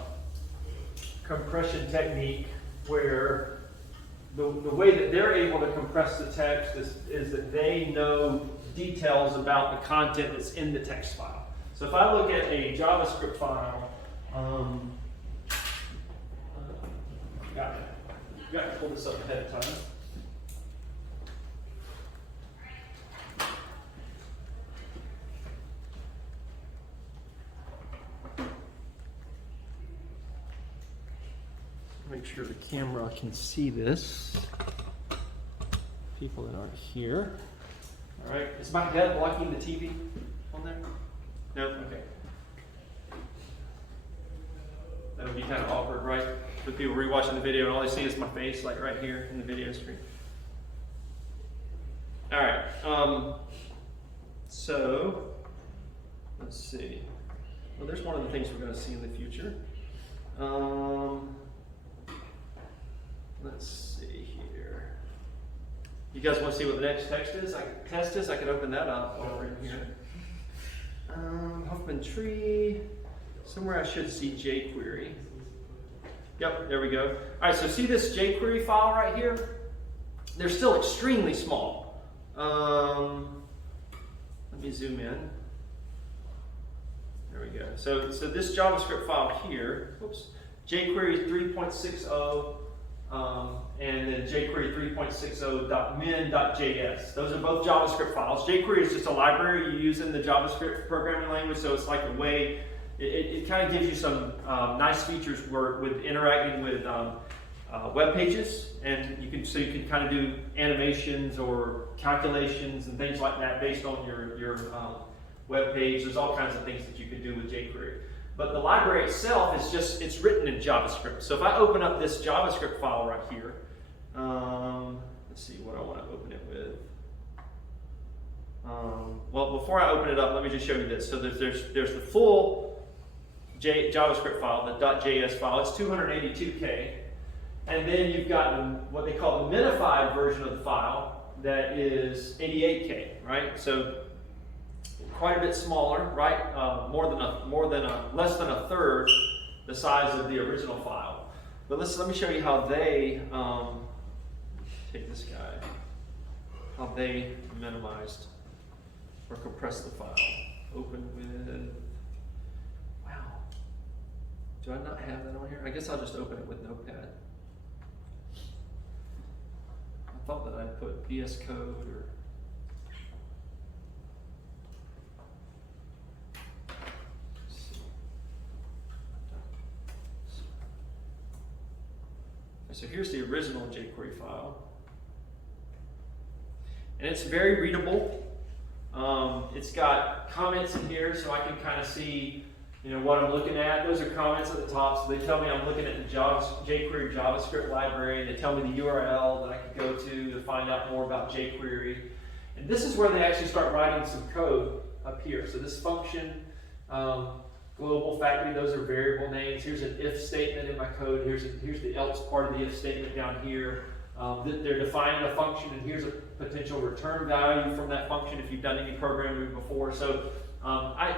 compression technique where the way that they're able to compress the text is that they know details about the content that's in the text file. So if I look at a JavaScript file, got to pull this up ahead of time. Make sure the camera can see this. People that aren't here. All right, is my head blocking the TV on there? No? Okay. That would be kind of awkward, right? With people rewatching the video and all they see is my face, like right here in the video screen. All right, so let's see. Well, there's one of the things we're going to see in the future. Let's see here. You guys want to see what the next text is? Test is. I can open that up while we're in here. Huffman tree. Somewhere I should see jQuery. Yep, there we go. All right, so see this jQuery file right here? They're still extremely small. Let me zoom in. There we go. So this JavaScript file here, oops, jQuery 3.60. And then jQuery 3.60.min.js. Those are both JavaScript files. jQuery is just a library you use in the JavaScript programming language, so it's like a way, it kind of gives you some nice features with interacting with web pages, and you can kind of do animations or calculations and things like that based on your web page. There's all kinds of things that you can do with jQuery. But the library itself is it's written in JavaScript. So if I open up this JavaScript file right here, let's see what I want to open it with. Well, before I open it up, let me just show you this. So there's the full JavaScript file, the .js file. It's 282K. And then you've got what they call the minified version of the file that is 88K, right? So quite a bit smaller, right? Less than a third the size of the original file. But let me show you how they take this guy, how they minimized or compressed the file. Open with, wow. Do I not have that on here? I guess I'll just open it with Notepad. I thought that I'd put VS Code or so here's the original jQuery file. And it's very readable. It's got comments in here so I can kind of see what I'm looking at. Those are comments at the top, so they tell me I'm looking at the jQuery JavaScript library. They tell me the URL that I could go to find out more about jQuery. And this is where they actually start writing some code up here. So this function, global factory, those are variable names. Here's an if statement in my code. Here's the else part of the if statement down here. They're defining a function, and here's a potential return value from that function if you've done any programming before. So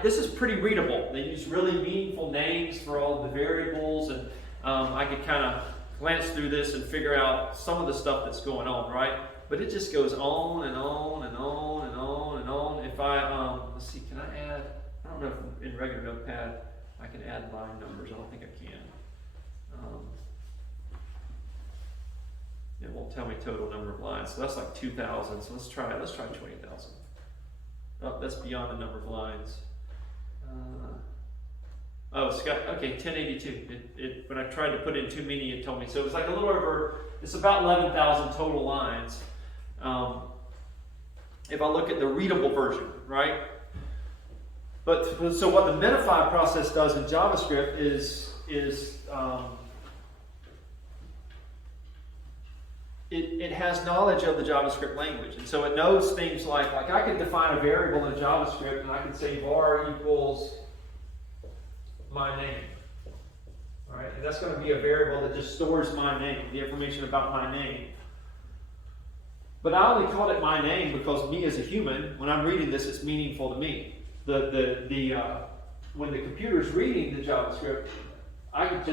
this is pretty readable. They use really meaningful names for all of the variables, and I could kind of glance through this and figure out some of the stuff that's going on, right? But it just goes on and on and on and on and on. If I, let's see, can I add? I don't know if in regular Notepad I can add line numbers. I don't think I can. It won't tell me total number of lines. So that's like 2,000. So let's try 20,000. Oh, that's beyond the number of lines. Oh, it's got, okay, 1082. When I tried to put in too many, it told me. So it's like a little over, it's about 11,000 total lines. If I look at the readable version, right? But so what the minify process does in JavaScript is it has knowledge of the JavaScript language, and so it knows things like I could define a variable in JavaScript, and I could say var equals my name. All right, and that's going to be a variable that just stores my name, the information about my name. But I only called it my name because me as a human, when I'm reading this, it's meaningful to me. The when the computer's reading the JavaScript, I could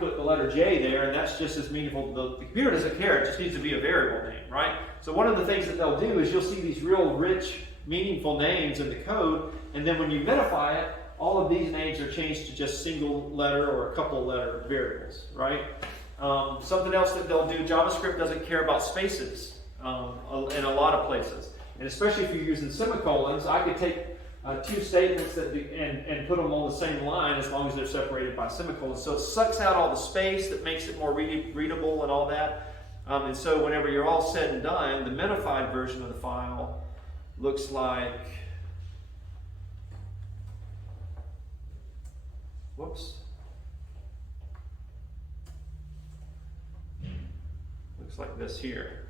put the letter J there, and that's just as meaningful. The computer doesn't care; it just needs to be a variable name, right? So one of the things that they'll do is you'll see these real rich, meaningful names in the code, and then when you minify it, all of these names are changed to just single letter or a couple letter variables, right? Something else that they'll do, JavaScript doesn't care about spaces in a lot of places. And especially if you're using semicolons, I could take two statements and put them on the same line as long as they're separated by semicolons. So it sucks out all the space that makes it more readable and all that. And so whenever you're all said and done, the minified version of the file looks like, whoops. Looks like this here.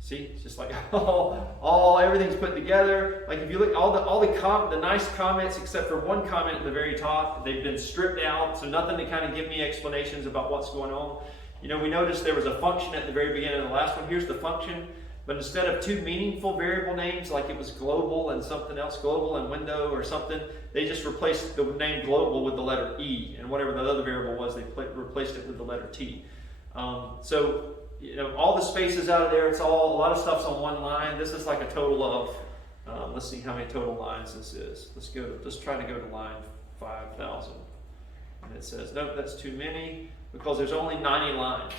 See, it's just like everything's put together. Like if you look, all the nice comments except for one comment at the very top, they've been stripped out, so nothing to kind of give me explanations about what's going on. You know, we noticed there was a function at the very beginning of the last one. Here's the function, but instead of two meaningful variable names, like it was global and something else, global and window or something, they just replaced the name global with the letter E, and whatever the other variable was, they replaced it with the letter T. So, you know, all the spaces out of there, a lot of stuff's on one line. This is like a total of, let's see how many total lines this is. Let's try to go to line 5,000. And it says, nope, that's too many, because there's only 90 lines,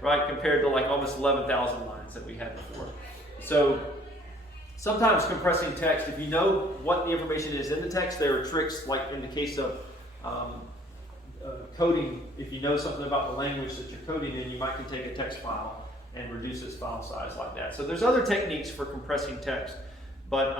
right, compared to like almost 11,000 lines that we had before. So sometimes compressing text, if you know what the information is in the text, there are tricks, like in the case of coding. If you know something about the language that you're coding in, you might can take a text file and reduce its file size like that. So there's other techniques for compressing text, but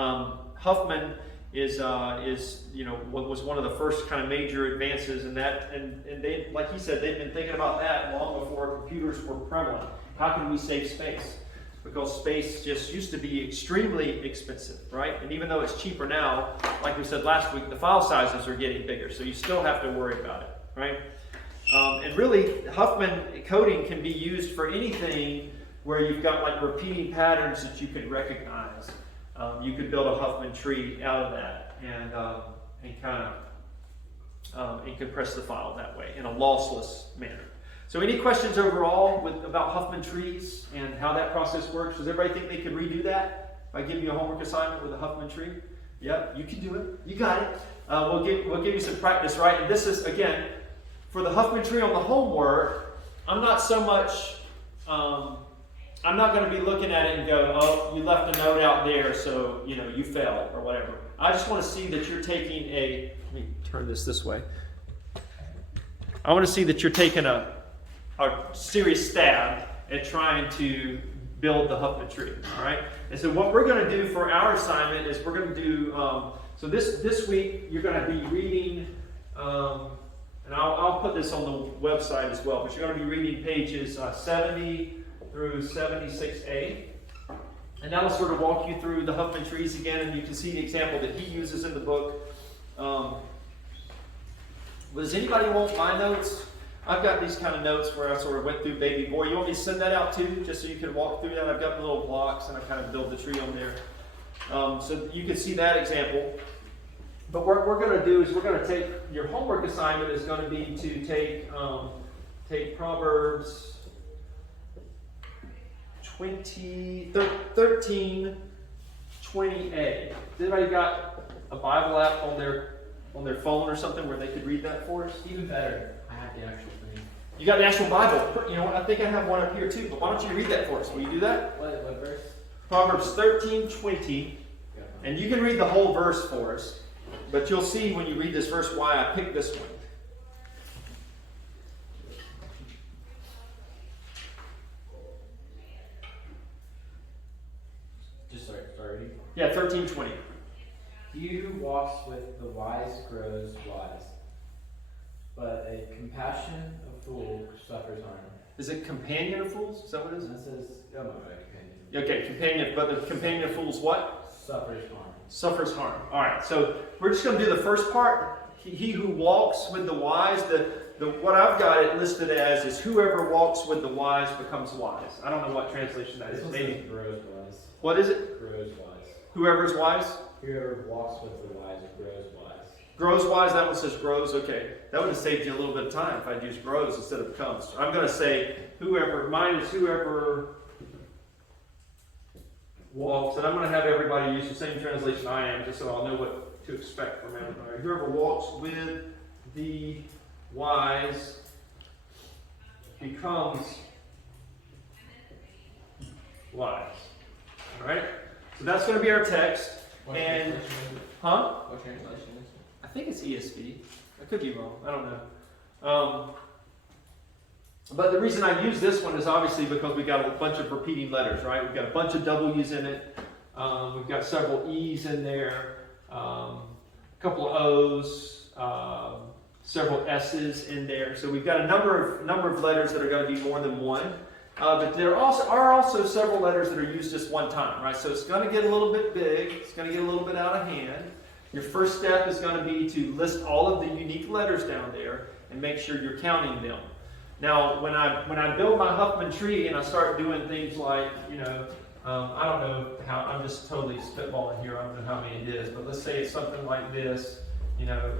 Huffman is was one of the first kind of major advances in that, and they, like he said, they've been thinking about that long before computers were prevalent. How can we save space? Because space just used to be extremely expensive, right? And even though it's cheaper now, like we said last week, the file sizes are getting bigger, so you still have to worry about it, right? And really, Huffman coding can be used for anything where you've got like repeating patterns that you can recognize. You could build a Huffman tree out of that and kind of and compress the file that way in a lossless manner. So any questions overall about Huffman trees and how that process works? Does everybody think they could redo that if I give you a homework assignment with a Huffman tree? Yep, you can do it. You got it. We'll give you some practice, right? And this is, again, for the Huffman tree on the homework, I'm not so much, I'm not going to be looking at it and go, oh, you left a note out there, so, you know, you failed or whatever. I just want to see that you're taking let me turn this way. I want to see that you're taking a serious stab at trying to build the Huffman tree, all right? And so what we're going to do for our assignment is we're going to do, so this week you're going to be reading, and I'll put this on the website as well, but you're going to be reading pages 70 through 76a. And that'll sort of walk you through the Huffman trees again, and you can see the example that he uses in the book. Does anybody want my notes? I've got these kind of notes where I sort of went through Baby Boy. You want me to send that out too, just so you can walk through that? I've got the little blocks, and I kind of build the tree on there. So you can see that example. But what we're going to do is we're going to take, your homework assignment is going to be to take Proverbs 13:20a. Has anybody got a Bible app on their phone or something where they could read that for us? Even better, I have the actual thing. You got the actual Bible. You know what? I think I have one up here too. But why don't you read that for us? Will you do that? What verse? Proverbs 13:20, and you can read the whole verse for us. But you'll see when you read this verse why I picked this one. Just start reading. Yeah, 13:20. He who walks with the wise grows wise, but a compassion of fool suffers harm. Is it companion of fools? Is that what it is? And it says, oh my God, companion. Okay, companion. But the companion of fools what? Suffers harm. Suffers harm. All right, so we're just going to do the first part. He who walks with the wise. What I've got it listed as is whoever walks with the wise becomes wise. I don't know what translation that is. Maybe grows wise. What is it? Grows wise. Whoever is wise. Whoever walks with the wise grows wise. Grows wise, that one says grows. Okay, that would have saved you a little bit of time if I'd used grows instead of becomes. So I'm going to say whoever, mine is whoever walks, and I'm going to have everybody use the same translation I am, just so I'll know what to expect from everybody. Whoever walks with the wise becomes wise. All right? So that's going to be our text. And, huh? What translation is it? I think it's ESV. I could be wrong. I don't know. But the reason I use this one is obviously because we got a bunch of repeating letters, right? We've got a bunch of W's in it. We've got several E's in there. A couple of O's. Several S's in there. So we've got a number of letters that are going to be more than one. But there are also several letters that are used just one time, right? So it's going to get a little bit big. It's going to get a little bit out of hand. Your first step is going to be to list all of the unique letters down there and make sure you're counting them. Now, when I build my Huffman tree and I start doing things like, I don't know how, I'm just totally spitballing here. I don't know how many it is, but let's say it's something like this.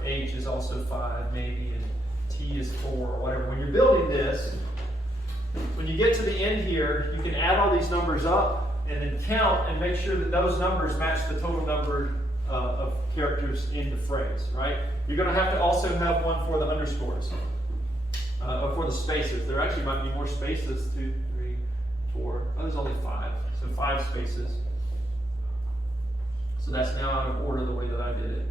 H is also 5 maybe, and T is 4 or whatever. When you're building this, when you get to the end here, you can add all these numbers up and then count and make sure that those numbers match the total number of characters in the phrase, right? You're going to have to also have one for the underscores, or for the spaces. There actually might be more spaces, 2, 3, 4. Oh, there's only 5, so 5 spaces. So that's now out of order the way that I did it.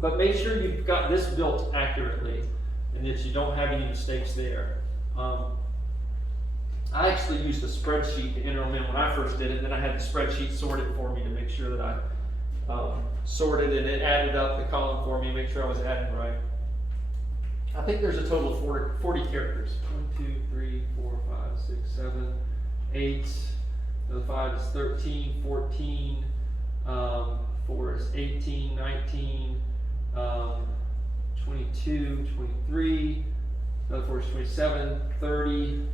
But make sure you've got this built accurately and that you don't have any mistakes there. I actually used a spreadsheet to enter them in when I first did it, and then I had the spreadsheet sort it for me to make sure that I sorted and it added up the column for me and make sure I was adding right. I think there's a total of 40 characters. 1, 2, 3, 4, 5, 6, 7, 8. The 5 is 13, 14. 4 is 18, 19, 22, 23. Another 4 is 27, 30.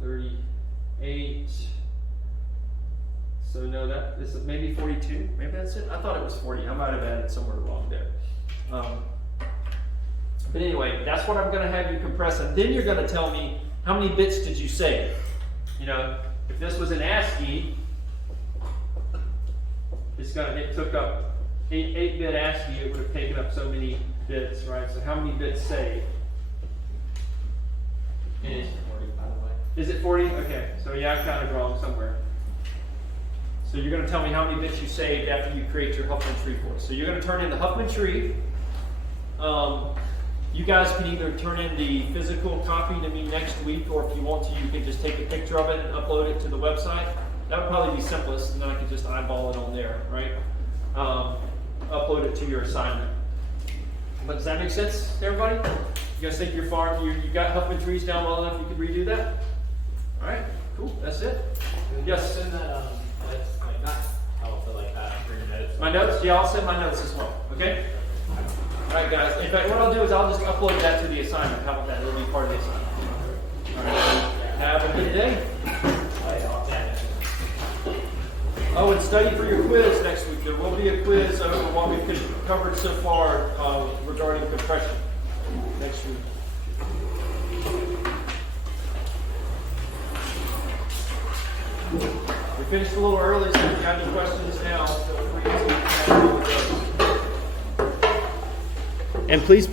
38. So no, that is maybe 42. Maybe that's it. I thought it was 40. I might have added somewhere wrong there. But anyway, that's what I'm going to have you compress, and then you're going to tell me how many bits did you save. If this was an ASCII, it took up 8-bit ASCII. It would have taken up so many bits, right? So how many bits saved? And 40, by the way. is it 40? Okay, so yeah, I counted wrong somewhere. So you're going to tell me how many bits you saved after you create your Huffman tree for us. So you're going to turn in the Huffman tree. You guys can either turn in the physical copy to me next week, or if you want to, you can just take a picture of it and upload it to the website. That would probably be simplest, and then I can just eyeball it on there, right? Upload it to your assignment. But does that make sense to everybody? You guys think your farm, you got Huffman trees down well enough you could redo that? All right, cool, that's it. Yes? Send that, that's like not helpful like that for your notes. My notes? Yeah, I'll send my notes as well, okay? All right, guys. In fact, what I'll do is I'll just upload that to the assignment. How about that? It'll be part of the assignment. All right. Have a good day. Oh, and study for your quiz next week. There will be a quiz over what we've covered so far regarding compression next week. We finished a little early, so if you have any questions now, feel free to ask. And please